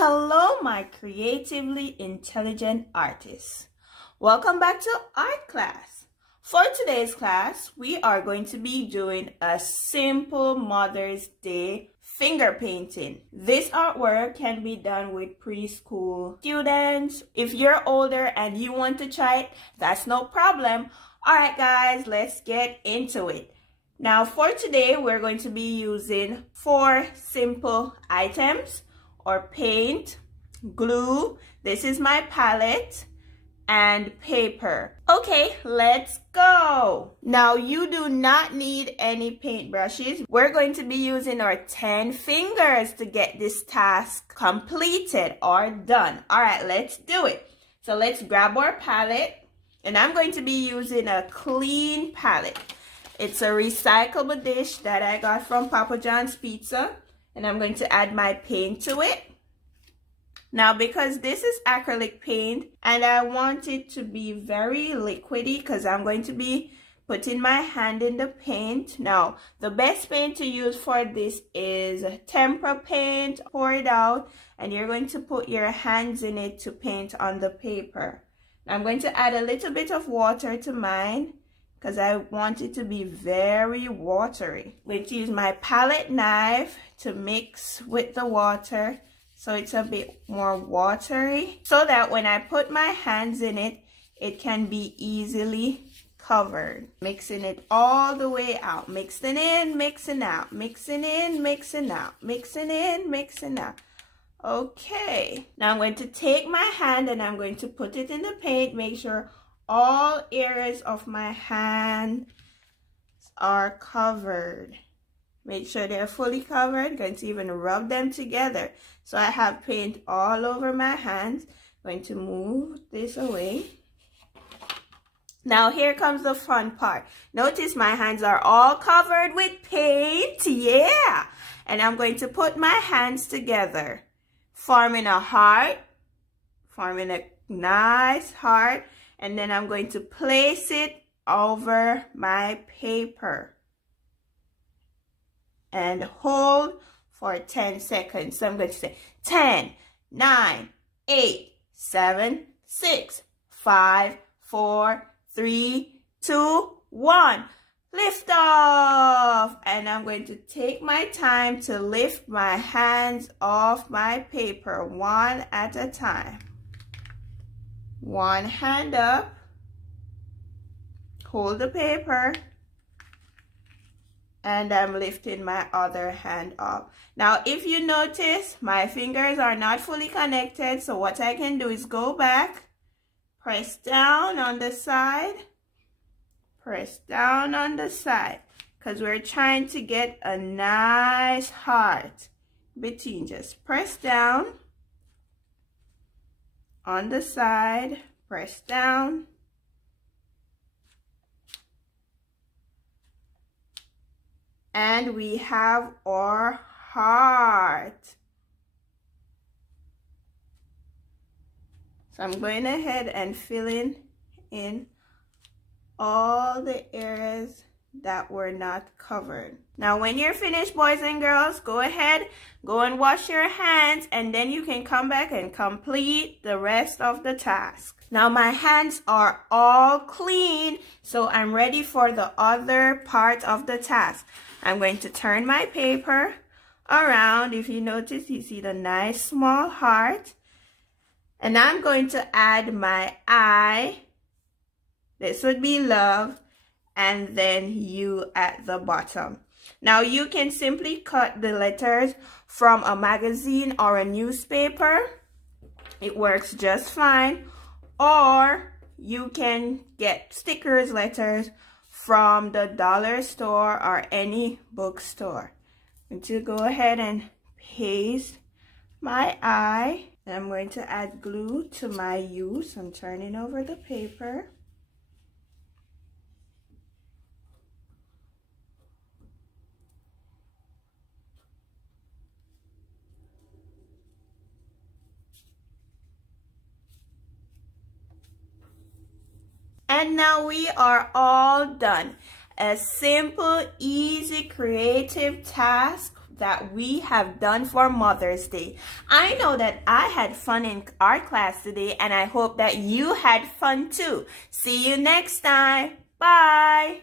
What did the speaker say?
Hello, my creatively intelligent artists. Welcome back to art class. For today's class, we are going to be doing a simple Mother's Day finger painting. This artwork can be done with preschool students. If you're older and you want to try it, that's no problem. All right, guys, let's get into it. Now, for today, we're going to be using 4 simple items, or paint, glue, this is my palette, and paper. Okay, let's go. Now, you do not need any paintbrushes. We're going to be using our 10 fingers to get this task completed or done. All right, let's do it. So let's grab our palette, and I'm going to be using a clean palette. It's a recyclable dish that I got from Papa John's Pizza. And I'm going to add my paint to it. Now, because this is acrylic paint and I want it to be very liquidy because I'm going to be putting my hand in the paint. Now, the best paint to use for this is tempera paint. Pour it out and you're going to put your hands in it to paint on the paper. I'm going to add a little bit of water to mine because I want it to be very watery. I'm going to use my palette knife to mix with the water so it's a bit more watery, so that when I put my hands in it, it can be easily covered. Mixing it all the way out, mixing in, mixing out, mixing in, mixing out, mixing in, mixing out. Okay, now I'm going to take my hand and I'm going to put it in the paint. Make sure all areas of my hand are covered. Make sure they're fully covered. I'm going to even rub them together. So I have paint all over my hands. I'm going to move this away. Now here comes the fun part. Notice my hands are all covered with paint. Yeah. And I'm going to put my hands together, forming a heart, forming a nice heart. And then I'm going to place it over my paper and hold for 10 seconds. So I'm going to say 10, 9, 8, 7, 6, 5, 4, 3, 2, 1. Lift off. And I'm going to take my time to lift my hands off my paper one at a time. One hand up, hold the paper, and I'm lifting my other hand up. Now, if you notice, my fingers are not fully connected, so what I can do is go back, press down on the side, press down on the side, because we're trying to get a nice heart between. Just press down on the side, press down, and we have our heart. So I'm going ahead and filling in all the areas that were not covered. Now, when you're finished, boys and girls, go ahead, go and wash your hands, and then you can come back and complete the rest of the task. Now, my hands are all clean, so I'm ready for the other part of the task. I'm going to turn my paper around. If you notice, you see the nice small heart. And I'm going to add my I. This would be love. And then you at the bottom. Now, you can simply cut the letters from a magazine or a newspaper. It works just fine. Or you can get stickers, letters from the dollar store or any bookstore. I'm going to go ahead and paste my I. And I'm going to add glue to my U. So I'm turning over the paper. And now we are all done. A simple, easy, creative task that we have done for Mother's Day. I know that I had fun in art class today, and I hope that you had fun too. See you next time. Bye.